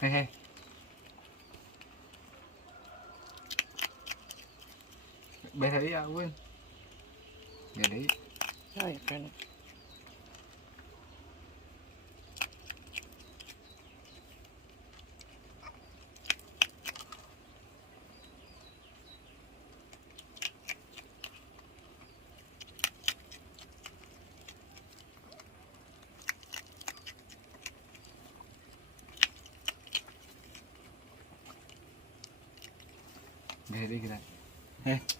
He. Bé thấy à quên. Để đấy. Rồi friend. Để đi cái này. He.